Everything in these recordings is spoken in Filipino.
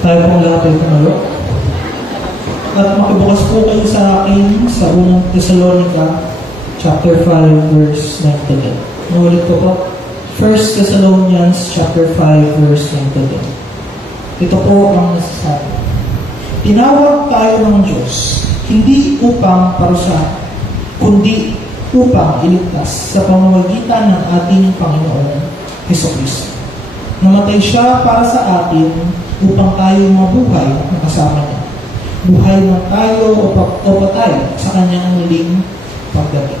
Tayo pong lahat ay tumayo. At makibukas po kayo sa akin sa unang Thessalonica, chapter 5, verse 9 to 10. Nulit ko po. 1 Thessalonians, chapter 5, verse 9 to 10. Ito po ang nasasabi. Tinawag tayo ng Diyos, hindi upang parusahan, kundi upang iligtas sa pamamagitan ng ating Panginoon Hesukristo. Namatay siya para sa atin upang tayo mabuhay na kasama niya. Buhay man tayo o patay sa kanyang muling pagdating.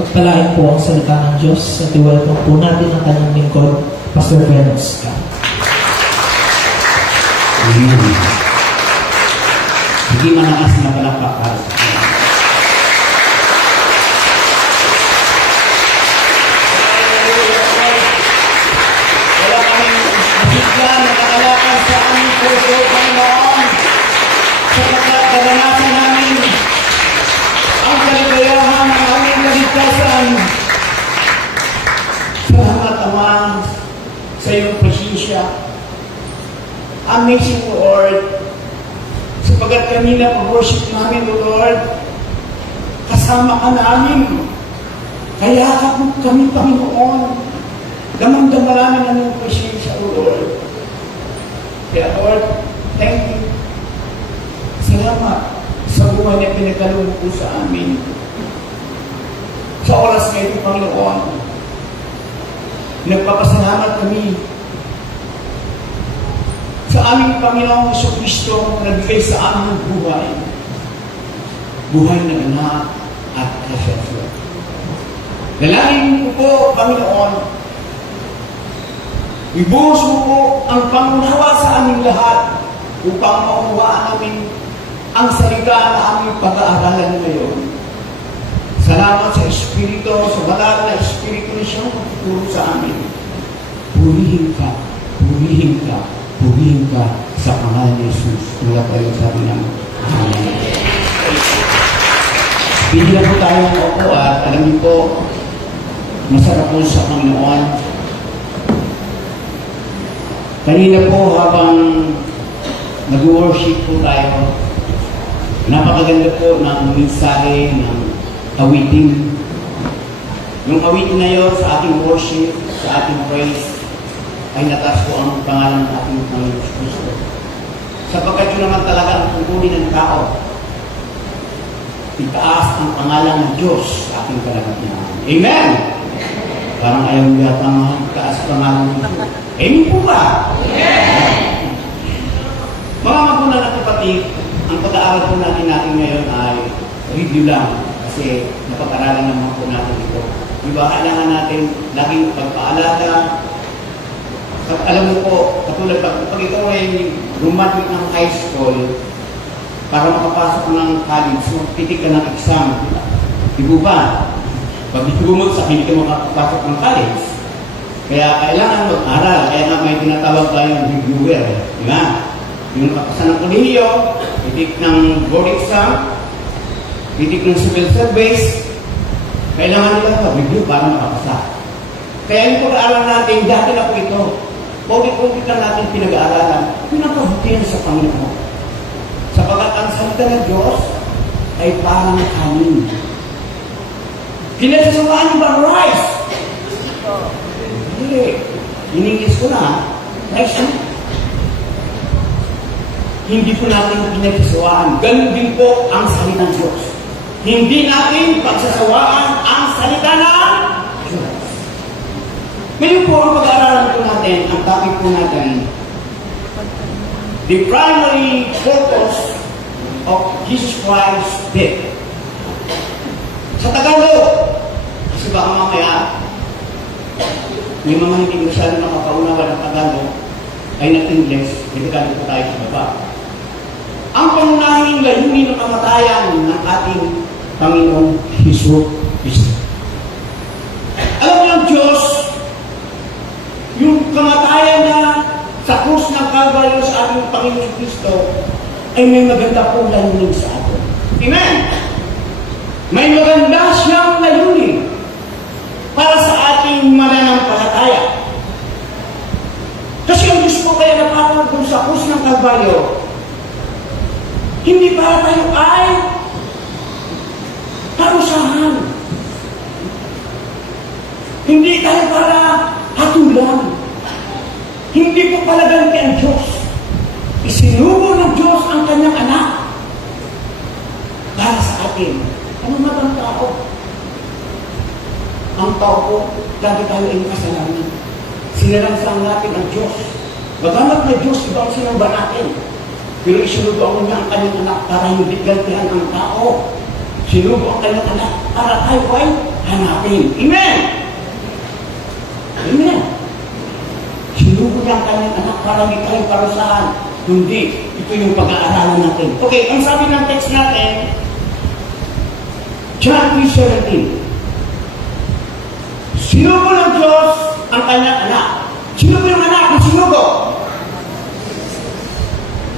Pagpalain po ang salita ng Diyos at i-welcome po natin ang kanyang lingkod, Pastor Venus. Amen. Sige malakas na palakpakan. Wala kaming bigla na kakalakan sa aming puso, Panginoon. Sapagkat karanasan namin ang kaligayahan ng aming kaligtasan. Salamat, Ama, sa iyong presensya. Amazing, Lord. Sapagkat kanina pag-worship namin, Lord, kasama ka namin. Kaya kami, Panginoon, damang-dama namin ang iyong presensya, Lord. Kaya, Lord, thank you. Salamat sa buhay na pinagkaloob po sa amin. Sa oras na ito, Panginoon, nagpapasalamat kami sa aming Panginoong Jesucristo na nagbigay sa aming buhay. Buhay na ganap at kasya. Dalangin ko po, Panginoon, ibuhos mo po ang pangunawa sa aming lahat upang maunawaan namin ang salita na aming pag-aaralan ngayon. Salamat sa Espiritu, sa banal na Espiritu na siyang magtuturo sa amin. Purihin ka, purihin ka, purihin ka sa pangalan ni Jesus. Mula tayo sabi ng Amen. Pili na po tayo ng opo at alam niyo po, masarap po sa Panginoon. Kanina po habang nag-worship po tayo, napakaganda po ng mensahe ng awitin. Yung awitin na yun sa ating worship, sa ating praise, ay nataas po ang pangalan ng ating Panginoon Kristo. Sapagkat yun naman talaga ang tungkulin ng tao. Itaas ang pangalan ng Diyos sa ating kalagitnaan. Amen! Parang ayaw mo yata itaas ang pangalan ng Diyos. Amen po ba? Amen! Mga magulang at kapatid, ang pag-aaral po natin ngayon ay review lang kasi napag-aralan naman po natin ito. Diba, kailangan natin laging pagpaalala. Alam mo po, katulad pag ikaw ay graduate ng high school, para makapasok ng college, magtitik ka ng exam. Diba ba? Pag bumagsak, hindi ka makapasok ng college. Kaya kailangan mag-aral. Kaya nga may tinatawag tayong reviewer. Diba? Yung nakapasa ng kolehiyo, titik ng board exam, titik ng civil service, kailangan nila mag-review para makapasa. Kaya yung pag-aaral natin, dati na po ito, paulit-ulit lang natin pinag-aaralan, pinapabutihan sa Panginoon. Sapagkat ang salita ng Diyos ay parang kanin. Pinasasawaan niyo ba rice? Hindi. In-English ko na, rice na. Hindi po natin pinagsasawaan. Ganun din po ang salita ng Diyos. Hindi natin pagsasawaan ang salita ng Diyos. Ngayon po ang pag-aaralan po natin, ang topic po natin, the primary purpose of Jesus Christ's death. Sa Tagalog, kasi baka mamaya, may mga hindi masyadong nakakaunawa ng Tagalog, ay nag-English, hindi po tayo sa baba. Ang pangunahing layunin ng kamatayan ng ating Panginoong Hesus Kristo. Alam mo ng Diyos, yung kamatayan na sa krus ng Kalbaryo sa ating Panginoong Kristo ay may maganda pong layunin sa atin. Amen? May maganda siyang layunin para sa ating mananampalataya. Kasi ang Diyos po Kristo kaya napatawag dun sa krus ng Kalbaryo, hindi para tayo ay parusahan. Hindi tayo para hatulan. Hindi po pala ganti ang Diyos. Isinugo ng Diyos ang kanyang anak para sa atin. Ano nga ang tao? Ang tao po, lagi tayo ay kasalanan. Sinalansang natin ang Diyos. Magamat na Diyos, ibang sinamba natin. Pero isinugo niya ang kanyang anak para hindi gantihan ang tao. Sinugo ang kanyang anak para tayo ay hanapin. Amen! Amen! Sinugo niya ang kanyang anak para hindi tayo parusahan. Hindi. Ito yung pag-aaralan natin. Okay, ang sabi ng text natin, John 3:17. Sinugo ng Diyos ang kanyang anak. Sinugo yung anak na sinugo?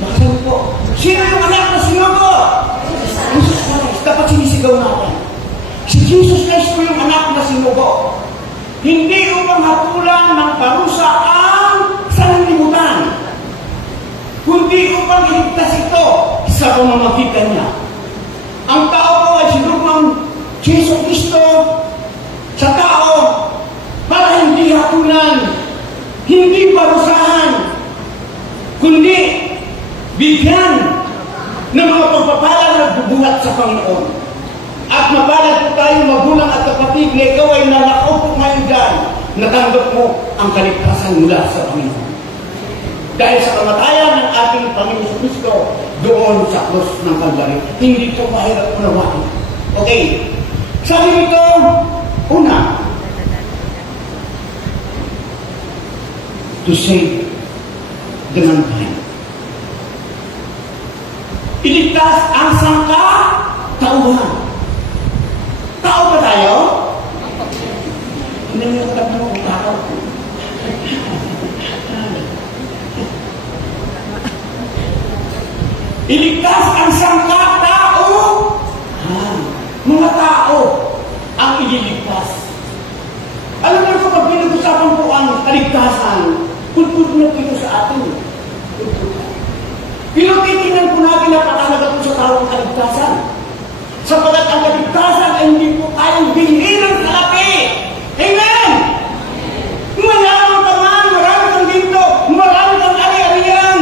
Makasabi po. Sino yung anak na sinugo? Jesus Christ. Dapat sinisigaw natin. Si Jesus Christ po yung anak na sinugo. Hindi upang hatulan ng parusa ang sanlibutan, kundi upang iligtas ito sa pamamagitan niya. Ang tao po ay sinugo ng Jesus Kristo sa tao para hindi hatulan, hindi parusahan, kundi bigyan ng mga pagpapala na bubuhat sa Panginoon. At mabalad po tayo magulang at kapatid na ikaw ay nakaupo ngayon dyan, natanggap mo ang kaligtasan mula sa Panginoon. Dahil sa kamatayan ng ating Panginoon Kristo doon sa krus ng Kalbaryo. Hindi ito mahirap unawain. Okay. Sabi nito, una, to save the mankind. Iligtas ang sangka-tauhan. Tao ba tayo? Hindi mo katap mo kung tao. Iligtas ang sangka-tao. Mga tao ang ililigtas. Alam mo pag pinag-usapan po ang kaligtasan, putputnot ito sa atin. Pinutitingnan po natin na patalaga po sa tao ang kaligtasan. Sapagat ang kaligtasan ay hindi po tayong bilhin ng kalapi. Amen! Mayaman ka man, marami kang dito, marami kang ari-arian.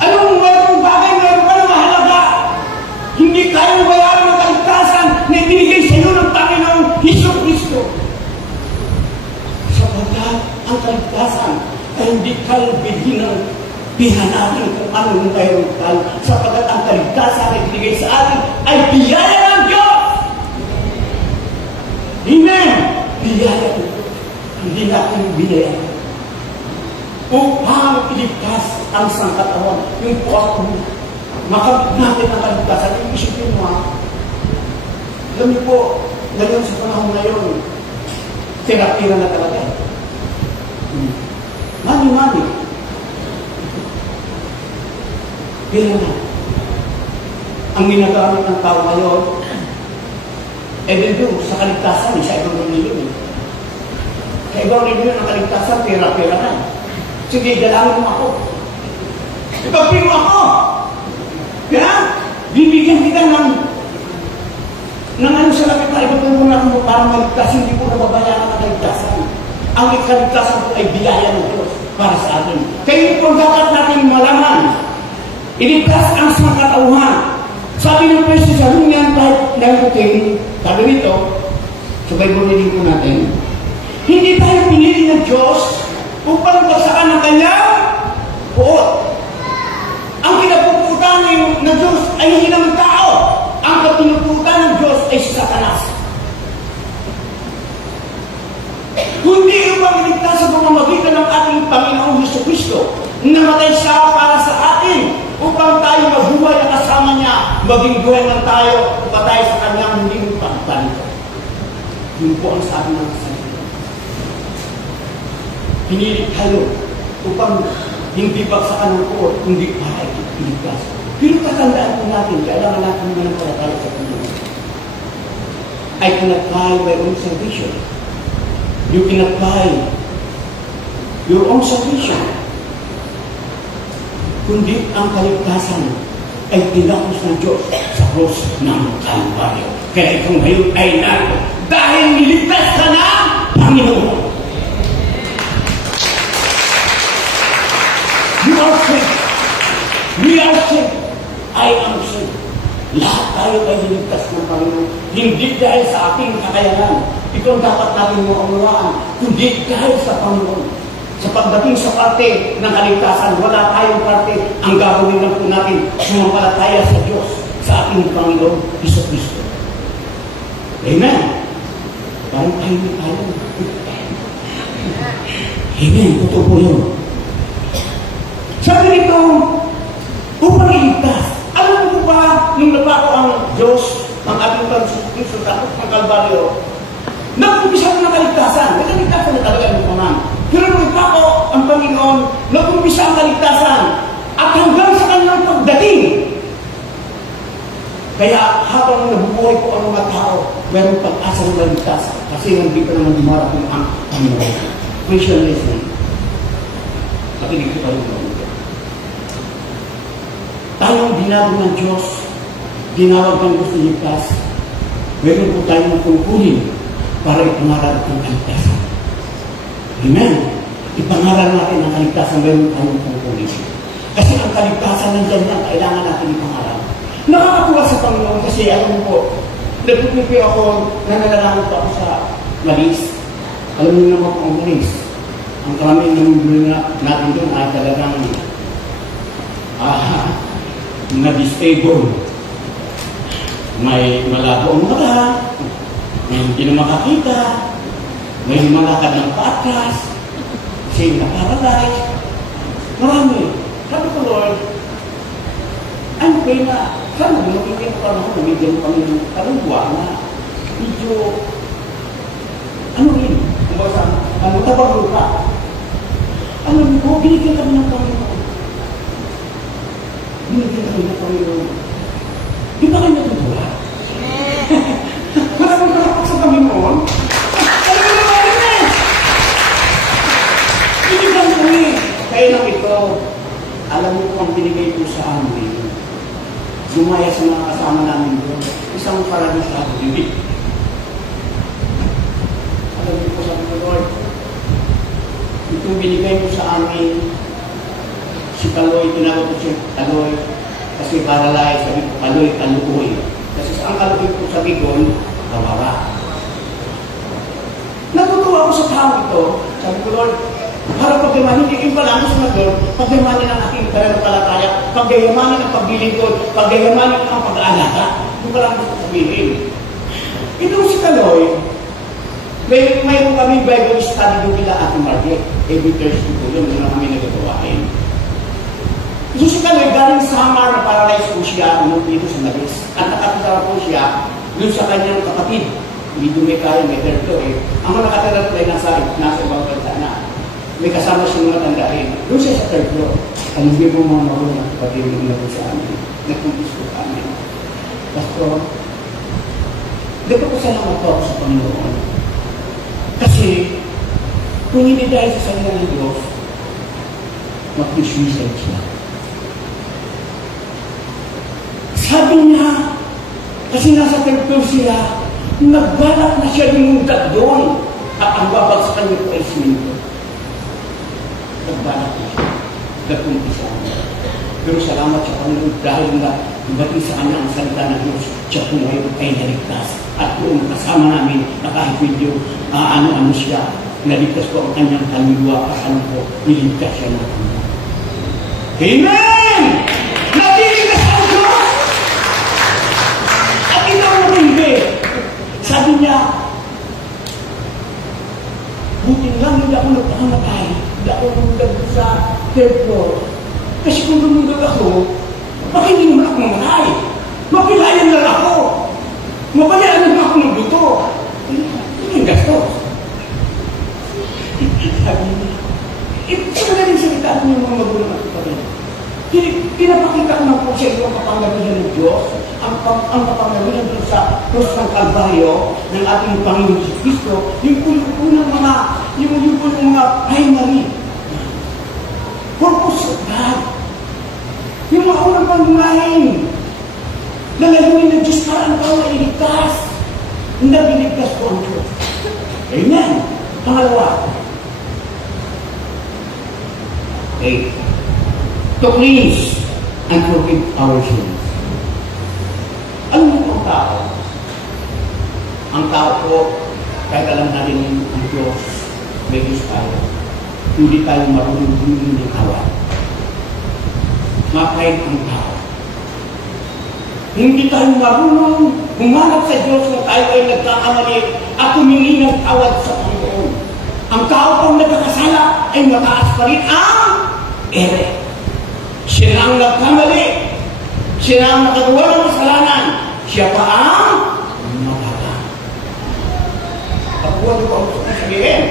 Anong mayroong bagay, mayroong ka na mahalaga? Hindi kayang bayaran ng kaligtasan na ibinigay sa iyo ng Panginoong Hesus Kristo. Sapagat ang kaligtasan ay hindi kayang bilhin ng natin kung ano yung mayroon tayo, sapagat ang kaligtasan na ibinigay sa atin ay biyaya ng Diyos. Amen! Biyaya ng Diyos. Hindi natin biyaya. Upang iligtas ang sangkatawan, yung po ako, makamit natin ang kaligtasan. Yung isipin mo, alam niyo po, ngayon sa panahon ngayon, tira-tira na talaga. Mani-mani. Kaya na, ang ginagamit ng tao ngayon, doon sa kaligtasan, sa ibang reliyon. Sa ibang reliyon ang kaligtasan, pera-pera na. Sige, dalangin mo ako. Ipagpino ako. Kaya, bibigyan kita ng ano sa lapit na ipagpino na mo para maligtas, hindi po nababayaran ang kaligtasan. Ang kaligtasan po ay biyaya ng Diyos para sa atin. Kaya kung dapat natin malaman, iligtas ang sangkatauhan. Sabi ng Pwede sa Lunyan 5:19, sabi nito, sa Bible reading po natin, hindi tayo pinili ng Diyos upang bagsakan ng kanyang puot. Ang pinapuputan ng Diyos ay hindi ng tao. Ang pinuputan ng Diyos ay si Satanas. Kundi upang iligtas sa pamamagitan ng ating Panginoong Jesucristo, namatay siya para sa atin, upang tayo mabuhay na kasama niya, maging buhay lang tayo, patay sa kanyang hindi pagpalit. Yun po ang sabi ng salita. Pinilit tayo upang hindi bagsakan ng puot, kundi para iligtas. Pero tatandaan po natin, kailangan natin manampalataya sa Panginoon. I cannot buy my own salvation. You cannot buy your own salvation. kundi ang kaligtasan ay tinapos ng Diyos sa krus ng Kalbaryo. Kaya ikaw ngayon ay narito dahil niligtas ka na Panginoon. You are saved. We are saved. I am saved. Lahat tayo ay niligtas ng Panginoon. Hindi dahil sa ating kakayanan. Ito ang dapat natin maunawaan. Kundi dahil sa Panginoon. Sa pagdating sa parte ng kaligtasan, wala tayong parte. Ang gagawin lang po natin, sumampalataya sa Diyos, sa ating Panginoon, Jesucristo. Amen. Parang tayo. Amen. Totoo po yun. Sabi nito, upang iligtas. Alam mo ba, nung napako ang Diyos, ang ating Panginoon, sa takot ng Kalbaryo, nag-umpisa na ng kaligtasan. May kaligtasan na talaga ng Panginoon. Pero nung ipako ang Panginoon, nag-umpisa ang kaligtasan at hanggang sa kanyang pagdating. Kaya habang nabubuhay po ang mga tao, mayroong pag-asa ng kaligtasan kasi hindi pa naman dumarating ang Panginoon. Christian lesson. Nakinig ko pa rin ito. Tayong binago ng Diyos, dinawag ng gusto ligtas, mayroon po tayong tungkulin para ipangaral ang kaligtasan. Amen. Ipangaral natin ang kaligtasan, mayroon tayong tungkulin. Kasi ang kaligtasan nandiyan lang, kailangan natin ipangaral. Nakakatuwa sa Panginoon kasi alam mo po, nagpupipi ako, nananalangan po ako sa Malis. Alam mo naman po ang Malis. Ang karaming namubuli natin doon ay talagang na-disable. May malabo ang mata, may hindi na makakita, may malakad ng patas, kasi na-paralyze. Marami. Sabi ko, Lord, ano kayo na, sana lumikin ko ako, lumigyan ko kami ng karungwa na medyo, ano rin, tabang lupa. Ano rin po, binigyan kami ng Panginoon. Binigyan kami ng Panginoon. Di ba kayo natutuwa? Maraming nakapag sa Panginoon. Ano ka naman rin eh? Binigyan kami. Kaya lang ito, alam mo kung binigay ko sa amin, gumaya sa mga kasama namin doon, isang paradis sa bibig. Alam mo po sabi ko, Lord, itong binigay mo sa amin, si Kaloy, tinawag ko si Kaloy, kasi paralyzed, sabi ko, Kaloy, Kalukoy. Kasi sa ang Kalukoy ko sabi ko, Kawara. Natutuwa ko sa tao ito, sabi ko, Lord, para pagyamanin, hindi pa lang sa Lord, pagyamanin ang aking pananampalataya, pagyamanin ang paglilingkod, pagyamanin ang pag-aalaga. Hindi pa lang gusto sabihin. Ito si Kaloy, mayroon kami Bible study doon nila Ate Margaret. Every Thursday po yun, doon na kami nagagawain. Ito si Kaloy, galing Samar na paralyzed po siya, dito sa Nagis. At nakatara po siya doon sa kanyang kapatid. Hindi doon may kaya, may terto eh. Ang mga nakatara po ay nasa ibang bansa na. May kasama siyang mga tandahin. Doon siya sa third floor. Alam mo mga marunong na kapatid na doon sa amin. Nagpumpis ko sa amin. Pastor, dito ko salamat po ako sa Panginoon. Kasi, kung hindi dahil sa salita ng Diyos, mag-suicide siya. Sabi niya, kasi nasa third floor sila, nagbalak na siya lumundag doon. At ang babagsakan niyo po ay siminto. Nagbalak na siya. Nagpumpisa niya. Pero salamat sa Panginoon dahil na ibating sa kanya ang salita ng Diyos, siya po ngayon ay naligtas. At kung kasama namin na kahit medyo ano siya, naligtas po ang kanyang kaluluwa, kasama po, niligtas siya ng Panginoon. Amen! Nagliligtas ang Diyos! At ito ang matindi. Sabi niya, buti lang hindi ako nagpakamatay. Hindi ako lumundag sa third floor. Kasi kung lumundag ako, bakit hindi naman ako mamatay? Mapilayan lang ako. Mabayaan naman ako ng buto. Hindi yung gastos. Sabi niya, sa magaling salita ng mga magulang at kapatid. Pinapakita ko na po sa iyo ang kapangyarihan ng Diyos, ang kapangyarihan doon sa cross ng Kalbaryo ng ating Panginoon si Kristo, yung mga primary purpose of God. maunang pangunahin. Lalayunin ng Diyos para ang tao ay iligtas. Hindi biligtas ko ang Diyos. Amen. Pangalawa. Okay. To cleanse and forgive our sins. Alam mo po ang tao? Ang tao po, kahit alam natin ang Diyos, may Diyos tayo. Hindi tayo marunong humingi ng awa. Makain ang tao. Hindi tayo marunong humanap sa Diyos kung tayo ay nagkakamali at humingi ng tawad sa Panginoon. Ang tao pang nagkakasala ay mataas pa rin ang ere. Siya na ang nagkamali. Siya na ang nakagawa ng kasalanan. Siya pa ang mababa. Pagkuha ko ang sasabihin.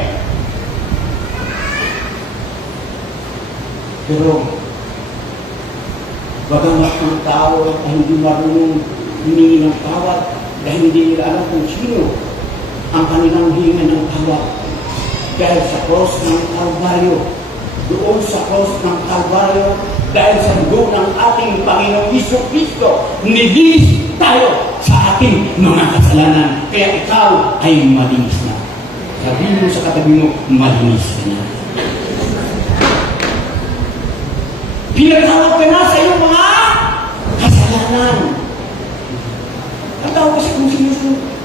Pero, bagamat ang tao ay hindi marunong humingi ng tawad dahil hindi nila alam kung sino ang kanilang hihingan ng tawad. Dahil sa cross ng Kalbaryo, doon sa cross ng Kalbaryo, dahil sa dugo ng ating Panginoong Jesucristo, nilinis tayo sa ating mga kasalanan. Kaya ikaw ay malinis na. Sabihin mo sa katabi mo, malinis ka na. Pinagtawag ka na sa iyong mga kasalanan. Ang tao kasi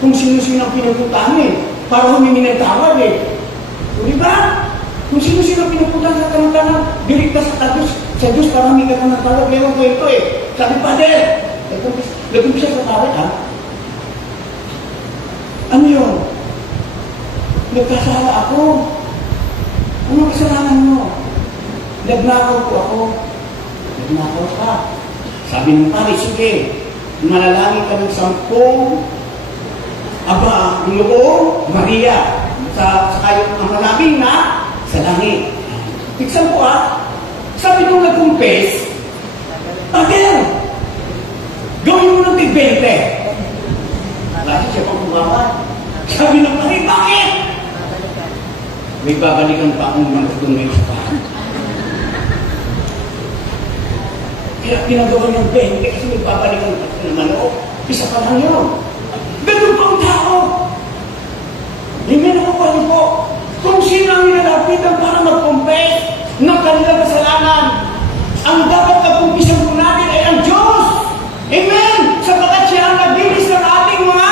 kung sino-sino ang pinupuntahan para humingi ng tawad Di ba? Kung sino-sino ang pinupuntahan sa kanang-kanang, direkta sa Diyos para humingi ka ng tawad. Mayroong kwento Sabi, Father, nag-umpisa sa tawad Ano yun? Nagkasala ako. Anong kasalanan mo? Nagnakaw ko ako. Nagnakaw ka. Sabi ng pare, sige, manalangin ka ng 10 Ginoo Maria sa kayo ang malabing na sa langit. Tigsan ko sabi nung nag-confess, Father, gawin mo ng 20. Bakit siya pang kumawad? Sabi ng pare, bakit? May babalikan pa akong mga may pa. Kaya pinagawa ng 20 kasi magbabalikan ka naman isa pa lang yun. Ganun pa ang tao. Hindi na po. Kung sino ang nilalapitan para mag-confess ng kanilang kasalanan, ang dapat nagkumpisan po natin ay ang Diyos. Amen! Sapagkat siya ang naglinis ng ating mga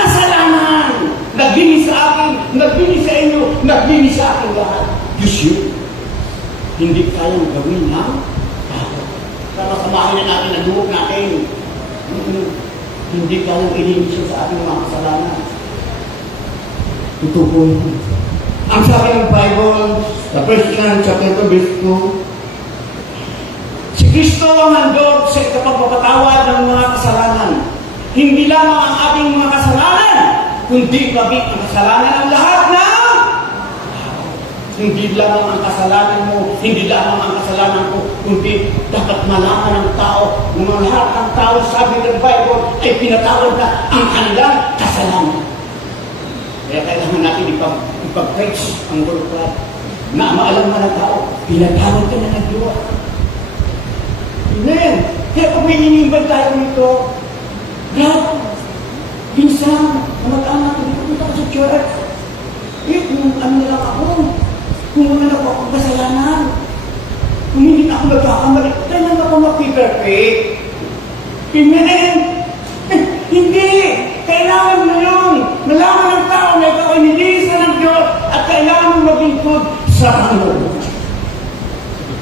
kasalanan. Naglinis sa akin, naglinis sa inyo, naglinis sa ating lahat. Diyos yun. Hindi kayang gawin ng samahin na natin ang duwag natin. Hindi kayang ilinis sa ating mga kasalanan. Ito po yun. Ang sabi ng Bible, sa 1 John chapter 2, verse 2, si Kristo ang handog sa ikapagpapatawad ng mga kasalanan. Hindi lamang ang ating mga kasalanan, kundi pati ang kasalanan ng lahat na hindi lamang ang kasalanan mo, hindi lamang ang kasalanan ko, kundi dapat malaman ng tao, ng lahat ng tao, sabi ng Bible, ay pinatawad na ang kanilang kasalanan. Kaya kailangan natin ipag-preach ang Word of God na maalam man ng tao, pinatawad ka na ng Diyos. Amen! Kaya pag may inimbal tayo nito, God, pinsan, mag-anak, hindi ko punta ka sa church. Kung ano na lang ako, kung wala na po akong kasalanan, kung hindi na ako nagkakamali, kailan na ako mag-perfect? Amen? Hindi! Kailangan mo yun! Nalaman ng tao na ikaw ay nilinisan ng Diyos at kailangan mo maglingkod sa Panginoon.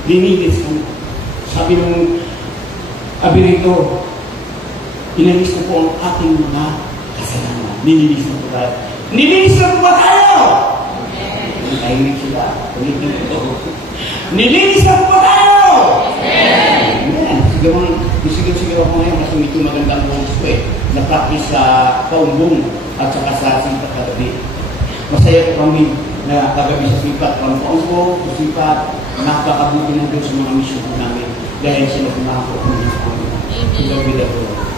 Linilis ka mo. Sabi ng Abirito, inalis na po ang ating mga kasalanan. Nililis na po tayo. Nililis na po ba tayo? Tahimik sila. Ulitin ito. Nilinis na po tayo! Amen! Sigaw ako ngayon kasi medyo magandang boses ko na-practice sa paumbong at saka sa sipat kagabi. Masaya ko kami na kagabi sa sipat. Paumbong, sa sipat, nakakabuti ng Diyos sa mga misyon namin dahil sila kumako ng Diyos namin.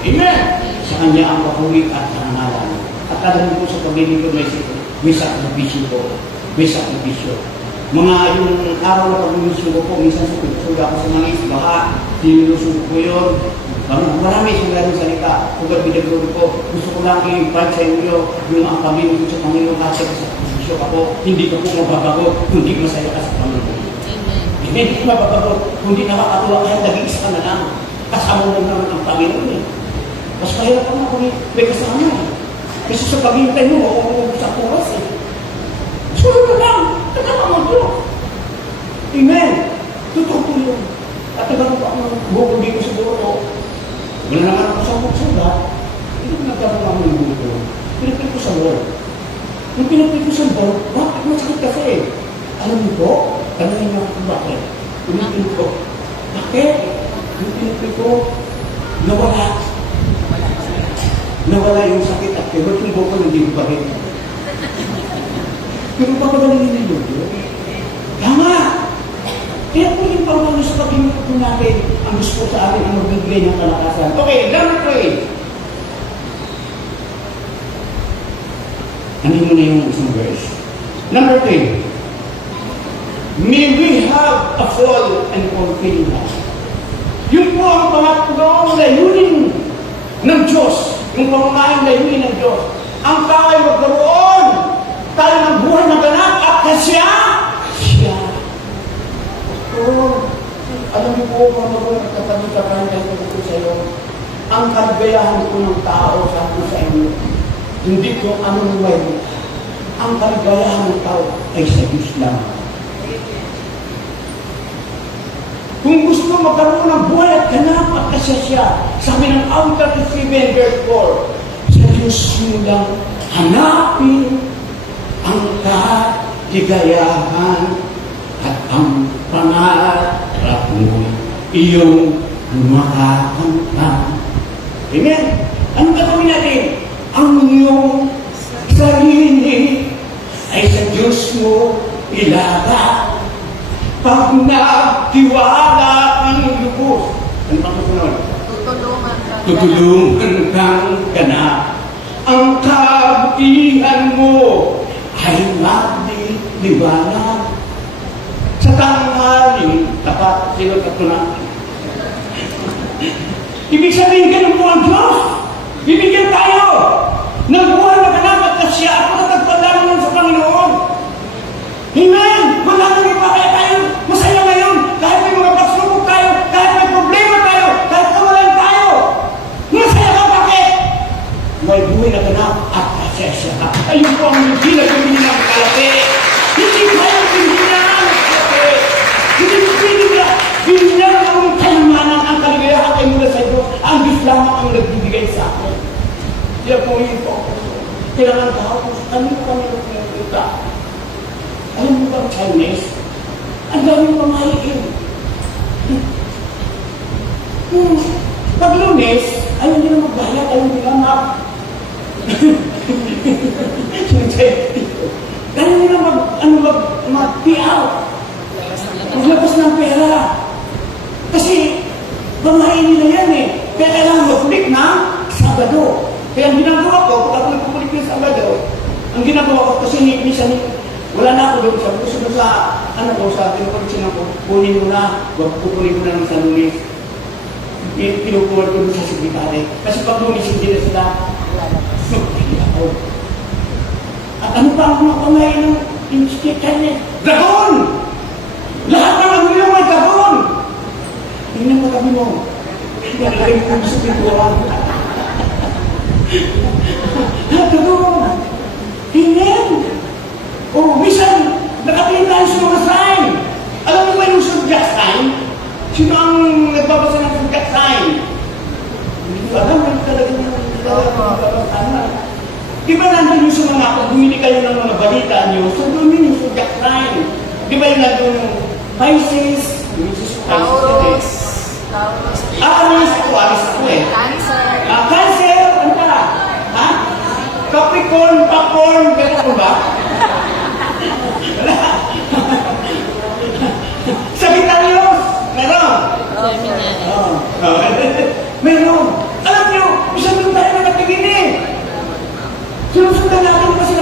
Amen! Sa Kanya ang pakulit at nangalan. At alam ko sa pag-ibig ko may sakripisyo ko. May sakripisyo. Mga yung araw na pag-imisyo ko po, minsan suda ako sa mga isbaha. Dinulusog ko yun. Marami siyang ganong salita. Kung binaguro ko, gusto ko lang i-invite sa inyo yung ang pamilya sa Panginoon kasi sa posisyon ako, hindi ko po mababago, kundi masaya ka sa Panginoon. Hindi ko mababago, kundi nakakatuwa kaya nag-iisa ka na lang. Kasama mo naman ang Panginoon eh. Mas mahirap ka na kung may kasama eh. Kasi sa paghintay mo, ako sa oras eh. Sulit ka lang, nagkakama mo. Amen. Totoo po yun. At nagano pa ako, hindi ko siguro, wala naman ako sa magsulat, hindi ko nagkakaroon ako ng buto. Pinapit ko sa Lord. Nung pinapit ko sa Lord, bakit masakit kasi eh? Alam niyo po, tanongin niyo ako bakit. Pinapit ko, bakit? Nung pinapit ko, nawala. Nawala yung sakit at pero yung buko hindi ko bakit. Pero papagaling ninyo yun. Tama! Kaya po yung pangano sa pag-ingat po natin ang gusto sa atin ang magbibigay ng kalakasan. Okay, number 3. Ano mo na yung isang verse? Number 3. May we have a full and fulfilling life. Yun po ang pangatlong layunin ng Diyos. Yung pamamaing layunin ng Diyos. Ang tao ay magkaroon tayo ng buhay na ganap at kasya. Alam niyo po, mga mga katabi-tabahan kayo ko sa iyo, ang kaligayahan ko ng tao sa ko sa inyo, hindi ko anong way mo. Ang kaligayahan ng tao ay sa Diyos lang. Kung gusto magkaroon ng buhay at ganap at kasya, sabi ng Psalm 37 verse 4, sa Diyos mo lang hanapin ang kaligayahan at ang pangarap mo iyong makakanta. Amen? Anong gagawin natin? Ang iyong sarili ay sa Diyos mo ilaga. Pag nagtiwala ang lubos, ano pa susunod? Tutulungan kang ganap. Ang kabutihan mo ay magliliwanag. Sa tanghaling tapat sila katunan. Ibig sabihin ganun po ang Diyos. Bibigyan tayo ng buhay na ganap at kasya at matagpadalan sa Panginoon. Amen! Wala nang iba kaya tayo masaya ngayon. Kahit may mga pagsubok tayo, kahit may problema tayo, kahit kawalan tayo. Masaya ka, bakit? May buhay na ganap at kasya siya. Ayun po ang hindi na gawin ng kalapit. Hindi tayo pindihan. Binigyan ang kayamanan ang kaligayahan ay mula sa Diyos. Ang Diyos lamang ang nagbibigay sa akin. Kaya po yun po. Kailangan kahapon. Ano po kami nagpinagpunta? Alam mo ba ang Chinese? Ang daming pamahiin. Pag Lunes, ayaw nila magbayad, ayaw nila ayaw nila mag-piaw. Maglabas ng pera. Kasi, pamahain nila yan eh. Kaya kailangan mag-kulik na Sabado. Kaya ang ginagawa ko, pag ako nagkukulik ng Sabado, ang ginagawa ko kasi minsan, wala na ako doon sa gusto sa, sa pinukulisin ako, kunin mo na, kukunin mo na ng sa Lunes. Pinukulit ko doon sa sekretary. Kasi pag Lunes, hindi na sila. At ano pa ang mga pamahain ng Chinese? Dragon! Lahat ng nagulo may dragon! Tingnan mo kami mo. Nalagay ko sa pintuan. Dragon! Tingnan! O, minsan, nakatingin tayo sa mga sign. Alam mo ba yung zodiac sign? Sino ang nagbabasa ng zodiac sign? Hindi ko alam, talaga nagbabasa. Di ba nandun yung sa mga, pag bumili kayo ng mga balita nyo, so doon yung zodiac sign. Di ba yung nandun yung Pisces, Taurus. Aris ako eh. Cancer. Cancer, ano ka? Ha? Capricorn, gano'n ko ba? Sagittarius, meron. Meron. Alam nyo, isang doon tayo na nagpigin eh. Sinusundan natin kasi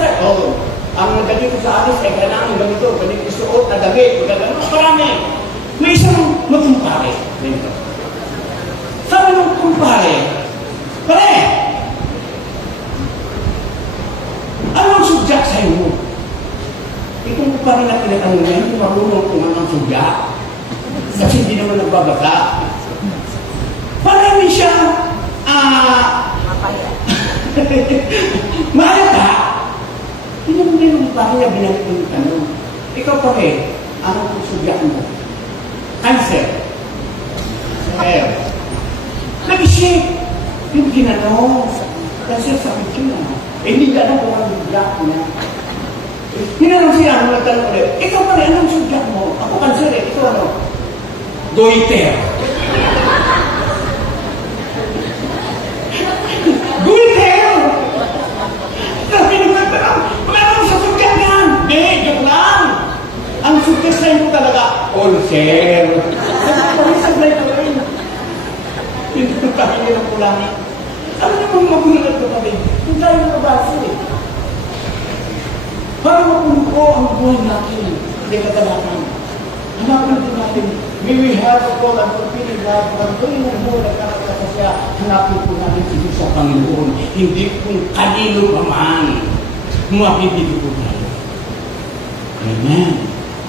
ang nagdagit sa atis ay kailangan ganito, ganito suot na dagit, gano'n. Marami. May isang magkumpare. tinatanong niya, hindi marunong kung anong sudya. Kasi hindi naman nagbabasa. Parang siya, mahalaga. Hindi naman din ang bahaya binalik ko yung tanong. Ikaw pa rin, anong sudya mo? Cancer. Nag-isip. Yung ginanong. Cancer sa picture na. Hindi ka alam kung anong sudya niya. Hinanong siya, ano nagtanong ulit, ikaw pa rin, anong sudya mo? Ako cancer eh, ito ano? Goiter. Goiter! Sabi nung nagtanong, wala mo sa sudya yan. Hindi, joke lang. Ang sudya sa'yo mo talaga, ulcer. Sabi ko rin. Hindi ko pakinggan ang kulangin. Ano naman magulat ko kami? Kung tayo nakabasa eh. Para mapuno ang buhay natin. Hindi katalatan. Hanapin din natin. May we have a call and fulfilling love. Kung tuloy ng buhay na kakakasa siya, hanapin po natin si Diyos sa Panginoon. Hindi kung kanino pa man. Mabibili po tayo. Amen.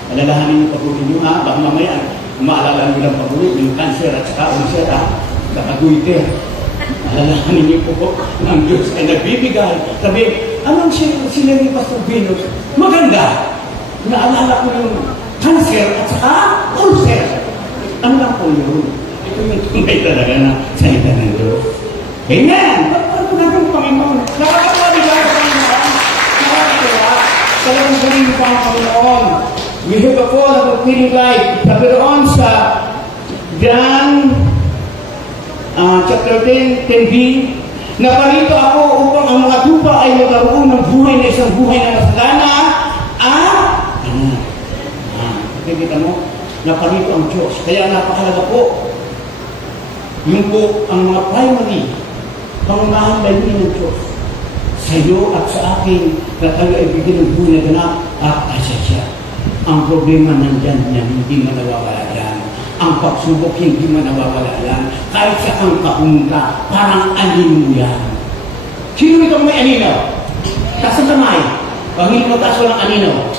Alalahanin niyo pag-uwi niyo ha. Baka mamaya, maalala niyo lang pag-uwi. Yung cancer at saka ulcer ha. Kakaguiter. Alalahanin niyo po ng Diyos ay nagbibigay. Sabi, anong sila ni Pastor Venus? Maganda. Naalala ko yung cancer at saka ulcer. Ano lang po yun? Ito yung tunay talaga na salita ng Diyos. Amen! Paano po natin ang Panginoon? Nakakapaligaw sa Panginoon. Nakakatawa. Talagang galing pa ang Panginoon. We have a call of feeling life. Sabi roon sa John chapter 10, 10b, naparito ako upang ang mga tupa ay magkaroon ng buhay na isang buhay na masagana kita mo, naparito ang Diyos. Kaya napakalaga po. Yung po ang mga primary pangunahan layunin ng Diyos sa iyo at sa akin na tayo ay bigyan ng buhay na ganap at kasya siya. Ang problema nandyan niya, hindi man nawawala yan. Ang pagsubok, hindi man nawawala yan. Kahit sa kang kapunta, parang anin mo yan. Sino ito may anino? Taas ang kamay. Pag hindi mo taas walang anino.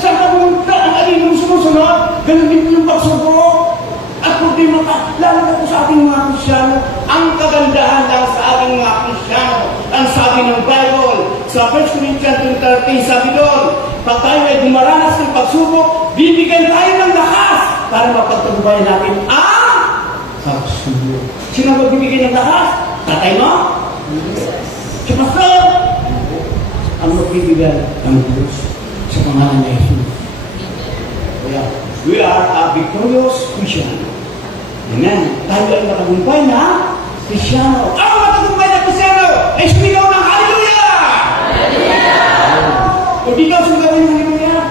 Saan ka pumunta? Ang anino sumusunod? Ganun din yung pagsubok. At problema ka, lalo na po sa ating mga Kristyano, ang kagandahan lang sa ating mga Kristyano, ang sabi ng Bible, sa 1 Corinthians 2:13, sabi doon, pag tayo ay dumaranas ng pagsubok, bibigyan tayo ng lakas para mapagtagumpayan natin ang pagsubok. Sino ba bibigyan ng lakas? Tatay mo? Si Pastor? Ang magbibigyan ng Diyos sa pangalan ng Jesus. Kaya, we are a victorious Christian. Amen. Tayo ay matagumpay na Kristyano. Ang matagumpay na Kristyano ay sumigaw ng Hallelujah! Hallelujah! Kung di ka sumigaw ng Hallelujah,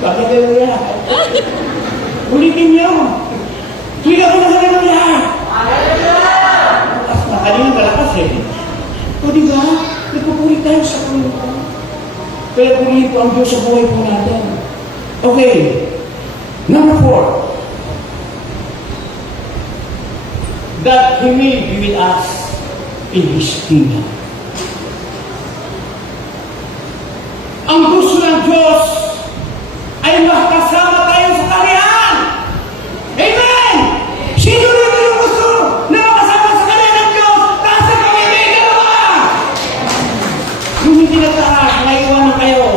Hallelujah! Ulitin niyo. Sumigaw ng Hallelujah! Hallelujah! Kanina malakas eh. O di ba? Nagpupuri tayo sa Panginoon. Kaya purihin po ang Diyos sa buhay po natin. Okay. Number 4. That He may be with us in His kingdom. Ang gusto ng Diyos ay makasama tayo sa kanihan. Amen! Sino rin yung gusto na makasama sa kanihan ng Diyos? Nasa kami may dalawa! Kung hindi na taas, naiwanan kayo.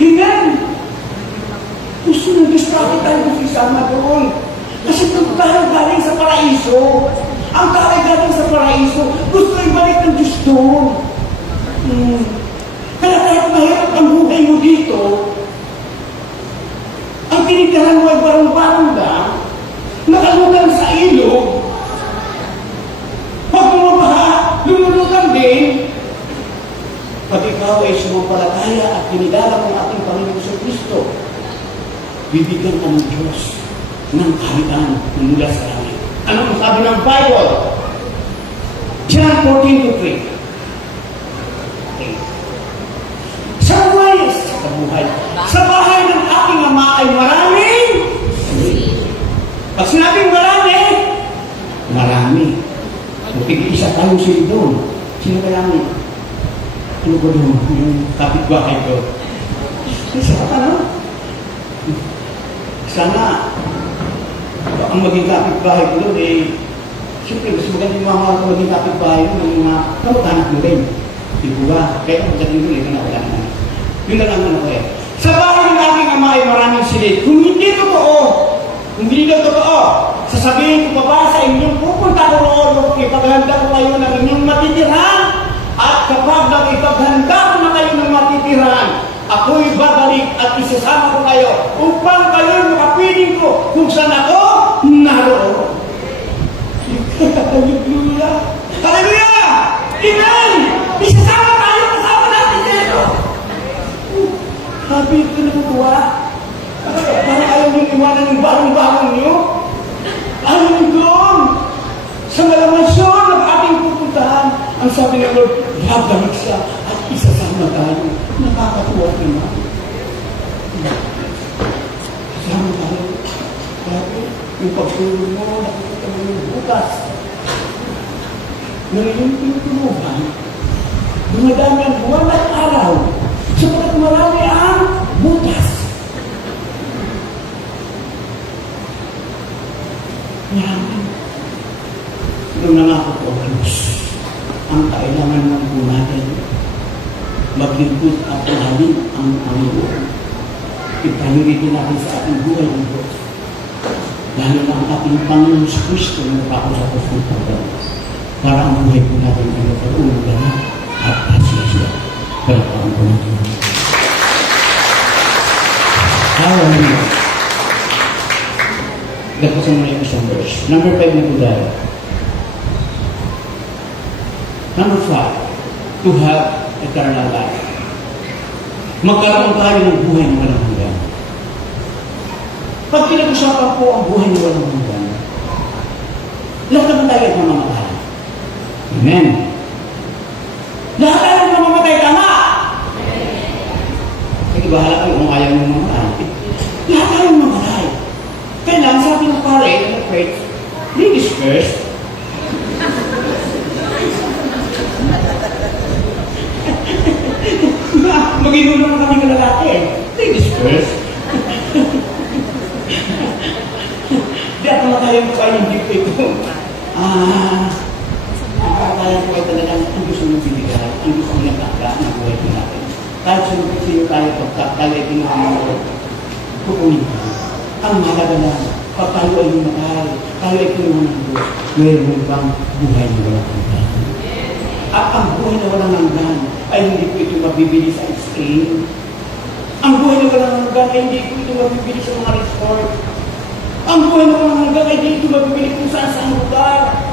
Amen! Gusto ng Diyos bakit tayo gusto isama doon? Kasi kung tayo galing sa paraiso, ang tayo galing sa paraiso, gusto ibalik ng Diyos doon. Kaya kahit mahirap ang buhay mo dito, ang tinitirahan mo ay barang-barang lang, nakalutang sa ilog, pag bumabaha, lumulutang din, pag ikaw ay sumampalataya at kinilala ng ating Panginoon sa Kristo, bibigyan ka ng Diyos ng kahitan na mula sa langit. Ano ang sabi ng Bible? John 14:3. Sa bahay ng aking ama ay maraming. Pag sinabing marami, marami. Tig-isa tayo sila doon. Sino marami? ano ko doon, yung kapitbahay ko. Isa ka na. Sana, ang maging kapitbahay ko doon, siyempre, gusto maganda yung mga ko maging kapitbahay ko ng mga kamag-anak mo rin. Di ba ba? Kaya kung pagdating doon, ito na wala naman. Yun na lang ano ko eh. Sa bahay ng aking ama ay maraming silid. Kung hindi totoo, sasabihin ko pa ba sa inyong pupunta ko roon, ipaghanda ko kayo ng inyong matitirahan, at kapag ipaghanda ko na kayo ng matitirahan, ako'y babalik at isasama ko kayo upang kayo makapiling ko kung saan ako naroon. Hallelujah! Hallelujah! Amen! Isasama tayo, kasama natin dito. Happy ko na tuwa. Parang ayaw niyong iwanan yung barang-barang niyo. Ayaw niyo doon. Sa malamasyon ng ating pupuntahan, ang sabi ng Lord, babalik siya at isasama tayo. Nakakatuwa naman. Isasama tayo. Sabi, yung pagtulong mo, nakikita mo yung bukas. Ngayon tinutulugan, dumadami ang buwan at araw, sapagkat marami ang butas. Marami. Nung nangako po ang Diyos, ang kailangan ng po natin, maglingkod at mahalin ang Panginoon. Ipahiritin natin sa ating buhay ng Diyos. Lalo na ang ating Panginoon sa Kristo na napakasapos ng pagkakas. Para ang buhay po natin ay magkaroon ng ganap at pasya. Palakpakan po natin. Hallelujah. Nagpasan mo na yung isang verse. Number 5 na po dahil. Number 5, to have eternal life. Magkaroon tayo ng buhay na walang hanggan. Pag pinag-usapan po ang buhay na walang hanggan, lahat naman tayo ay mamamatay. Amen. Lahat tayo ay mamamatay, tama? Sige, bahala kayo kung ayaw nyo mamamatay. Lahat tayo ay mamamatay. Kailan, sabi ng pare, ladies first. Mag-inulo na kami ng lalaki. Ladies first. Di ako nakayang pa yung gift ito. Nakakaya ko ay talagang ang gusto mong binigay, ang gusto mong nakaka ng buhay ko natin. Kahit sino tayo pagka tayo ay pinakamalaro, kukunin ko. Ang mahalaga na, pag tayo ay lumakay, tayo ay kinuha ng Diyos, mayroon bang buhay na walang hanggan? At ang buhay na walang hanggan ay hindi ko ito mabibili sa screen. Ang buhay na walang hanggan ay hindi ko ito mabibili sa mga resort. Ang buhay na walang hanggan ay hindi ito mabibili kung saan lugar.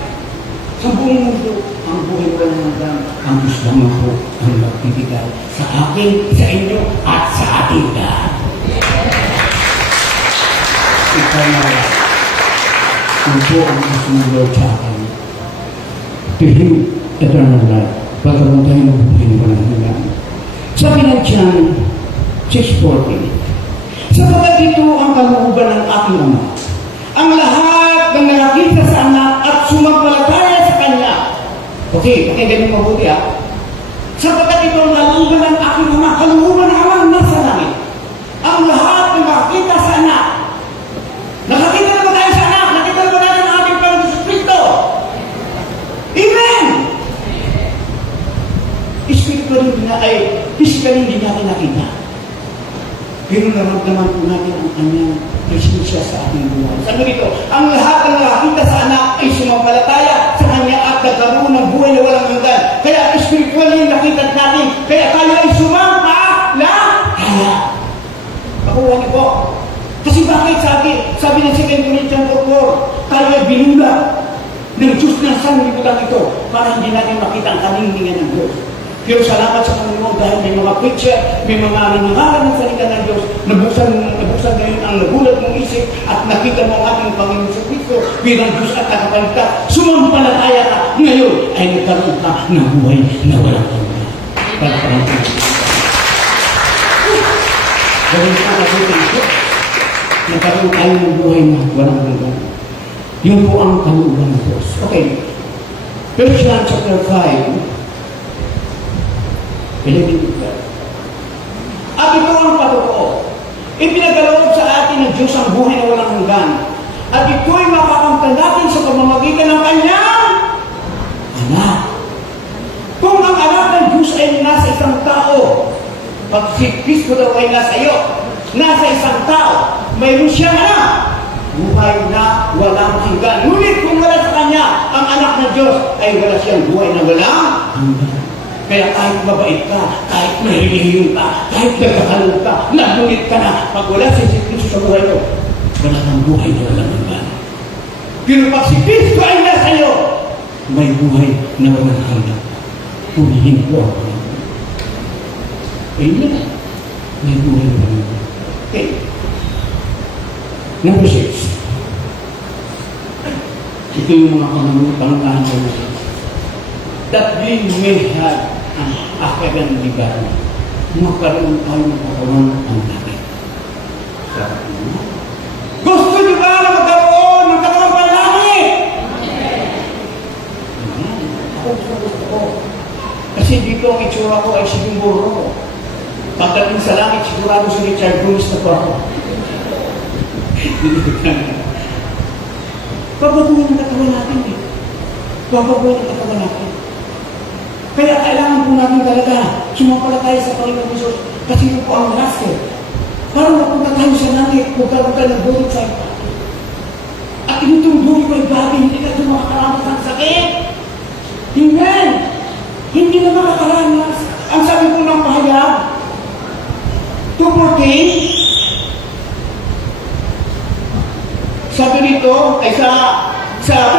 Sa buong mundo, ang buhay na walang hanggan, ang gusto naman po ang magbibigay sa akin, sa inyo, at sa ating lahat. Eternal life. Kung po ang gusto ng Lord sa akin, to Him, eternal life. Pagkaroon tayo ng buhay na walang hanggan. Sabi ng John 6:14, sapagkat ito ang kalooban ng aking Ama. Ang lahat ng nakakita sa anak at sumampalataya sa Kanya. Okay, pakinggan mo mabuti ha. Sapagkat ito ang kalooban ng aking Ama. Kalooban ng Ama nasa langit. Ang lahat ng nakakita sa anak. Nakakita na ba tayo sa anak? Nakita na ba natin ang ating Panginoon sa Kristo? Amen! Spiritually na ay physically hindi natin nakita. Pero naramdaman po natin ang kanyang presensya sa ating buhay. Sabi dito, ang lahat ng nakakita sa anak ay sumampalataya sa kanya at nagkaroon ng buhay na walang hanggan. Kaya spiritually nakita natin, kaya tayo ay sumampalataya. Pakuha niyo po. Kasi bakit sabi ng 2 Corinthians 4, tayo ay binula ng Diyos ng sanlibutan ito para hindi natin makita ang kaningingan ng Diyos. Pero salamat sa Panginoon dahil may mga preacher, may mga nangangaral ng salita ng Diyos, nabuksan ngayon ang nagulat mong isip at nakita mo ang ating Panginoon sa Kristo bilang Diyos at tagapagligtas. Sumampalataya ka, ngayon ay nagkaroon ka ng buhay na walang hanggan. Pagkaroon ka. Gawin ka na ito. Nagkaroon tayo ng buhay na walang hanggan. Yun po ang kalooban ng Diyos. Okay. First John chapter 5, Pinagigit ka. At ito ang patotoo. Ipinagaloob sa atin ng Diyos ang buhay na walang hanggan. At ito'y makakamtan natin sa pamamagitan ng Kanyang anak. Kung ang anak ng Diyos ay nasa isang tao, pag si Kristo daw ay nasa iyo, nasa isang tao, mayroon siyang anak, buhay na walang hanggan. Ngunit kung wala sa Kanya, ang anak ng Diyos, ay wala siyang buhay na walang hanggan. Kaya kahit mabait ka, kahit nahihiyong ka, kahit nagkakalog ka, nagunit ka na, pag wala si Kristo sa buhay mo, wala kang buhay na walang hanggan. Pero pag si Kristo ay nasa iyo, may buhay na walang hanggan. Purihin ko ako. Amen. May buhay na walang hanggan. Okay. Number 6. Ito yung mga pangalan natin. That we may have an heavenly body. Magkaroon tayo ng katawan ang langit. Gusto niyo ba na magkaroon ng katawan ang langit? Ako gusto ko. Kasi dito ang itsura ko ay siguro. Pagdating sa langit, sigurado si Richard Bruce na po ako. Babaguhin ang katawan natin eh. Babaguhin ang katawan natin. Kaya kailangan po natin talaga sumampalataya sa Panginoon Diyos kasi ito po ang master. Para mapunta tayo sa langit, magkaroon tayo ng bulit sa iba. At itong bulit ko ay bagay, hindi ka ito makakaranas ng sakit. Amen! Hindi na makakaranas. Ang sabi ko ng pahayag, 2:14, sabi dito, ay sa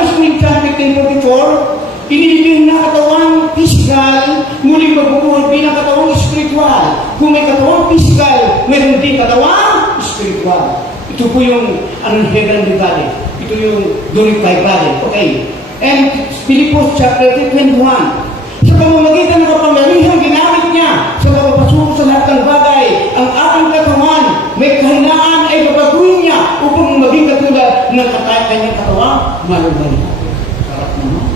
1 Corinthians 15:44, inilibing na katawang pisikal, muling magbubuhay bilang katawang espiritual. Kung may katawang pisikal, meron din katawang espiritual. Ito po yung heavenly body. Ito yung glorified body. Okay. And Philippians chapter 21. Sa pamamagitan ng kapangyarihan ginamit niya sa pagpapasuko sa lahat ng bagay, ang aking katawan, may kahinaan ay babaguhin niya upang maging katulad ng kanyang katawan, malubali. Sarap naman.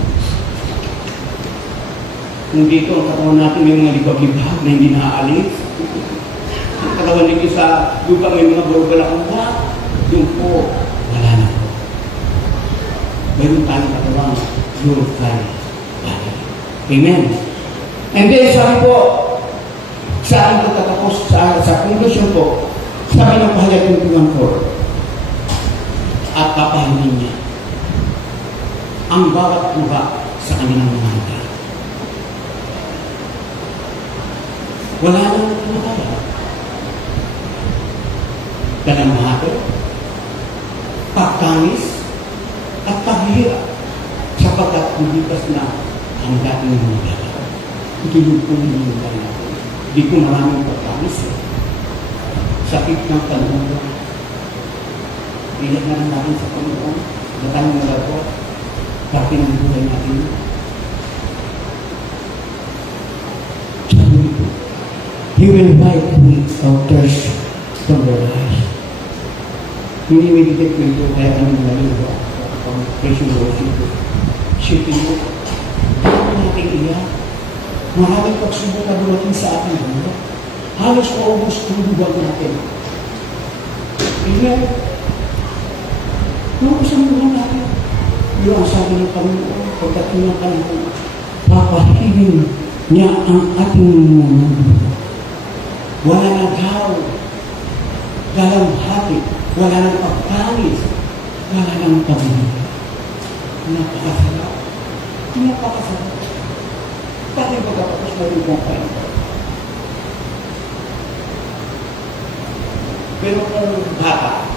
Kung dito ang katawan natin may mga libag-libag na hindi naaalis, ang katawan dito sa lupa may mga barubala-uba, yung po, wala na po. Mayroon tayong katawan, glorified body. Amen. And then sabi po, saan ko tatapos sa conclusion po, sabi ng pahayag ng 2:4, at papahalin niya ang bawat tuba sa kanilang mga handa. Wala nang tumataya. Dalamhati, pagtangis, at paghihirap sapagkat bumigas na ang dating mga gala. Ito yung pumilin ka natin. Hindi ko maraming pagtangis. Sakit ng talungan. Ilag na lang natin sa Panginoon. Batang mga lagot. Pati ng buhay natin. He will wipe away our thirst from their eyes. Minimeditate ko ito kaya anong naliwa ang pressure worship. Shooting mo. Hindi natin iyan. Maraming pagsubok na dumating sa ating buhay. Halos maubos ang buwag natin. Amen. Maubos ang buwag natin. Yung ang sabi ng Panginoon, pagdating ng Panginoon, papahiling niya ang ating mundo. Wala nang tao, walang hati, wala nang pagkalis, wala nang pamilya. Napakasarap. Napakasarap. Pati pagkatapos na rin kong kain. Pero kung bata,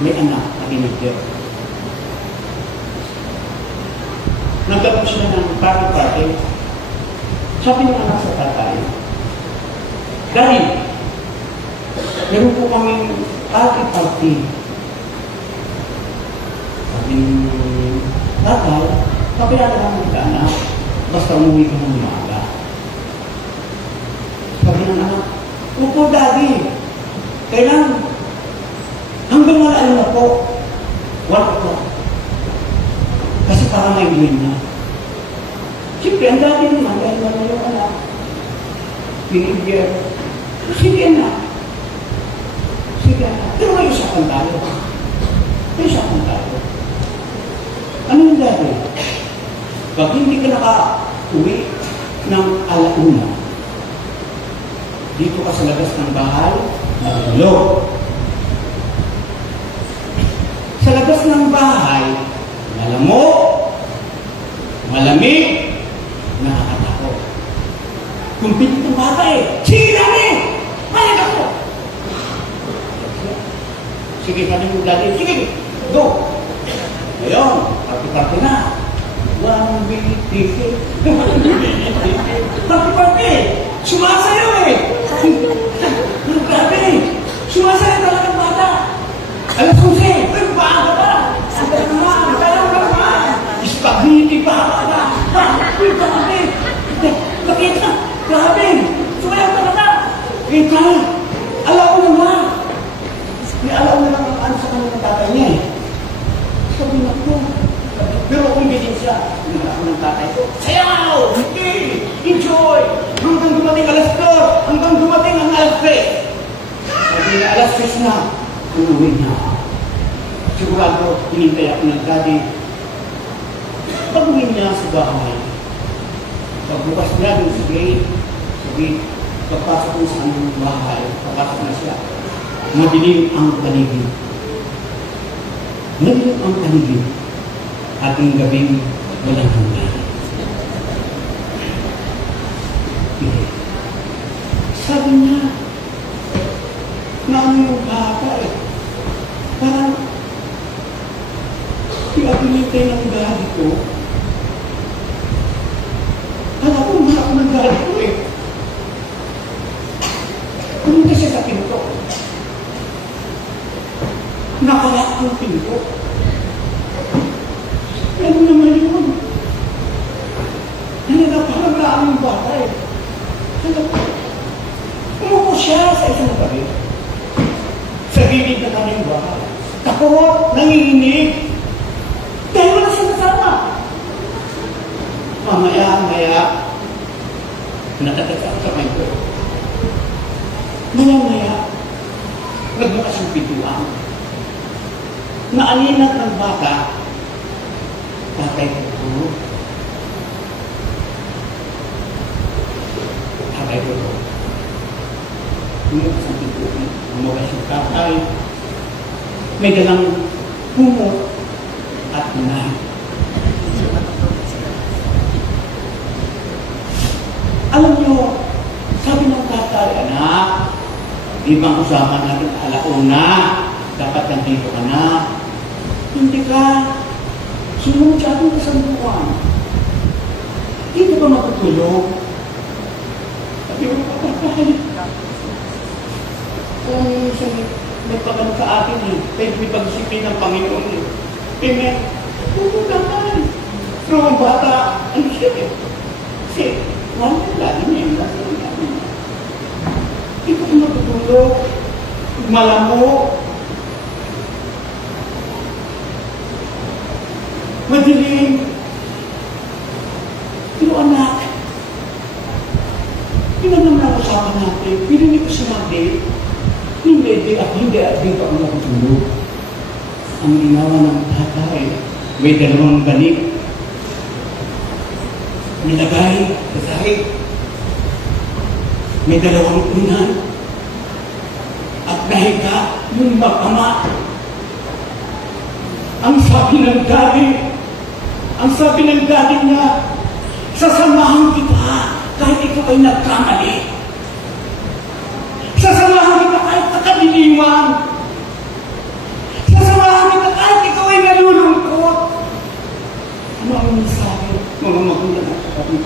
may anak na binigyan. Nagkaroon sila ng party-party. Sabi ng anak sa tatay, Daddy, meron po kaming party-party. Sabi ng tatay, kapilala namin ka anak, basta umuwi ka ng umaga. Sabi ng anak, opo Daddy, kailan? Hanggang wala na po. Wala po. Kasi para may gawin na. Siyempre, ang dati naman, dahil naman yung anak, binigyan, sige na. Sige na. Pero may usapan tayo. May usapan tayo. Ano yung dati? Pag hindi ka naka-uwi ng alauna, dito ka sa labas ng bahay, natulog. Sa labas ng bahay, malamok, malamig, nakakatakot. Kung pilit ng bata sige namin! Mayag ako! Sige, paano mo dati? Sige, go! Ngayon, party-party na. One minute ticket. Party-party! Sumasayaw Grabe! Sumasayaw talaga ng bata. Alas 11, pero baaga pa. Kaya naman. Spaghetti pa bata. Grabe! Nakita! Grabe! Sumayaw talaga! Kita! Alam mo naman! May alam na lang ang sa kanyang tatay niya Sabi na ko. Pero kung hindi siya, hindi ako ng tatay ko. Sayaw! Hindi! Enjoy! Hanggang dumating alas 2, hanggang dumating ang alas 3. Sabi na alas 6 na, umuwi na. Sigurado, hinintay ako ng daddy. Pag-uwi niya sa bahay, pagbukas niya doon sa gate, pagpasok mo sa aming bahay, papasok na siya. Madilim ang paligid. Madilim ang paligid. Ating gabing walang hanggan. Sabi niya, namin yung bata parang pinapilitay ng daddy ko. Alam ko, mahal ako ng daddy ko Pumunta siya sa pinto. Nakalak ang pinto. Ano naman yun? Parang lang yung bata Umupo siya sa isang gabi. Sa gilid na kanyang bahay. Takot, nanginginig. Dahil wala siya kasama. Mamaya, natatat ako sa kamay ko. Maya, nagbukas yung pintuan. Naaninat ng bata, tatay ko. Tatay ko. Bumukas ang pintuan. Bumukas yung tatay. May dalang humot at unahin. Alam niyo, sabi ng tatay, anak, ibang usapan natin alauna, dapat nandito ka na. Hindi ka. Sumunod siya akong kasanduan. Hindi ka matutulog. Sabi ko, tatay, kung nagpagano sa akin pwede may pag-isipin ng Panginoon Amen. Tulog naman. Pero ang bata, ano siya Kasi, wala lagi niya Hindi ko matutulog. Malamo. Madilim. Pero anak, yun naman ang usapan natin. Pilinig ko sinabi, hindi at dito ang nakutulog. Ang ginawa ng tatay, may dalawang balik. Nilagay sa sahig. May dalawang unan. At nahiga yung mag-ama. Ang sabi ng daddy niya, sasamahan kita kahit ikaw ay nagkamali. Sasamahan kita kahit sa kaliliwan. Sasamahan kita kahit ikaw ay nalulungkot. Ano ang mensahe, mga magulang at kapatid?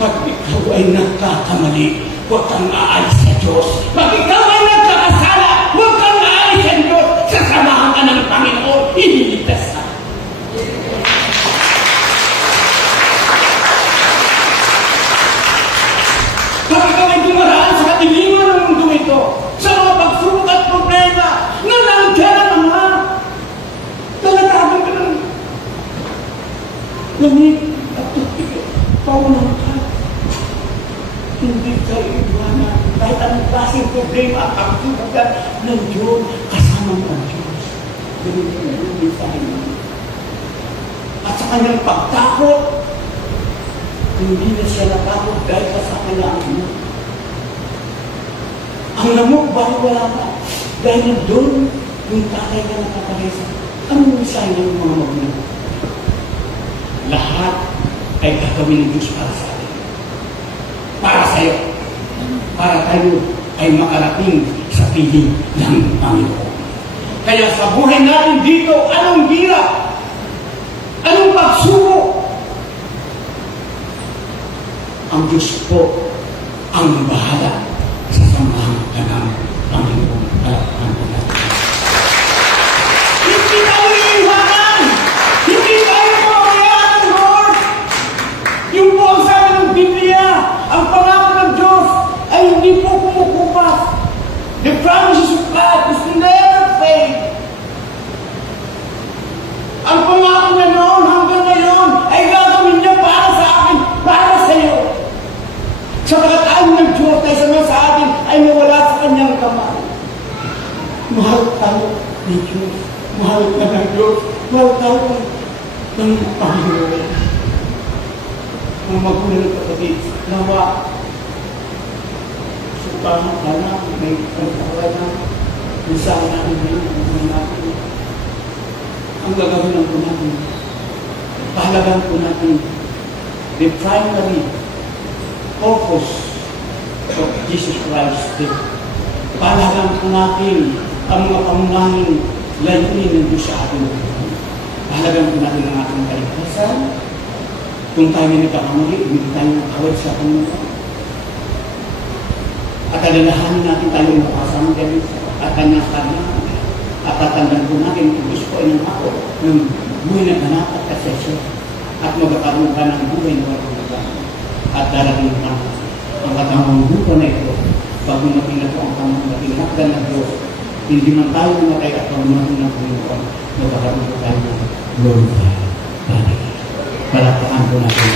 Pag ikaw ay nagkakamali, huwag kang aalis sa Diyos. Pag ikaw ay nagkakasala, huwag kang aalis sa Diyos. Sasamahan ka ng Panginoon, iniligtas ka. Pag ikaw ay dumaraan sa katiliwan ng mundo ito, sa mga pagsubok at problema, na nandiyan ang mga talatagan ka ng lamig at hindi kayo iwanan. Kahit anong klaseng problema at pagtutugan ng Diyos, kasama mo ang Diyos. Ganun din tayo. At sa kanyang pagtakot, hindi na siya natakot dahil sa kanyang lamok. Ang lamok, bakit wala ka? Dahil nandun, yung tatay na nakapagisa. Anong mensahe ng mga magulang? Lahat ay gagawin ng Diyos para sa atin. Para sa iyo. Para tayo ay makarating sa piling ng Panginoon. Kaya sa buhay natin dito, anong hirap? Anong pagsubok? Ang Diyos po ang bahala sa samahan ka ng Panginoon. Hindi tayo iiwanan! Hindi tayo mawawala ng Lord! Yung po ang sabi ng Biblia, ang pangako ng Diyos ay hindi po kumukupas. The promises of God is never fail. Ang pangako niya noon hanggang ngayon ay gagawin niya para sa akin, para sa iyo. Sa pagkataan ng Diyos na isa sa atin ay mawala sa kanyang kamay. Mahal tayo ng Diyos. Mahal ka ng Diyos. Mahal tayo ng Panginoon. Ang magulang ng kapatid, nawa, supahan ka na, may pagkakaway na, misahan natin ngayon, ang gagawin lang po natin, pahalagan po natin, the primary purpose of Jesus Christ. Pahalagan po natin ang mga pangunahing layunin ng Diyos sa atin. Pahalagan po natin ang ating kaligtasan. Kung tayo may nagkakamali, hindi tayo nakawad sa Panginoon. At alalahanin natin tayo makasama din at kanyang kanyang. At tatandaan po natin kung Diyos po ay nangako ng buhay na ganap at kasesya. At magkakaroon ka ng buhay na walang hanggan. At darating ka ang katamang buko na ito. Pag dumating na po ang pangmating hakdan ng Diyos, hindi man tayo namatay at pag dumating ng Panginoon, magkakaroon po tayo ng glorified body. Palakpakan po natin.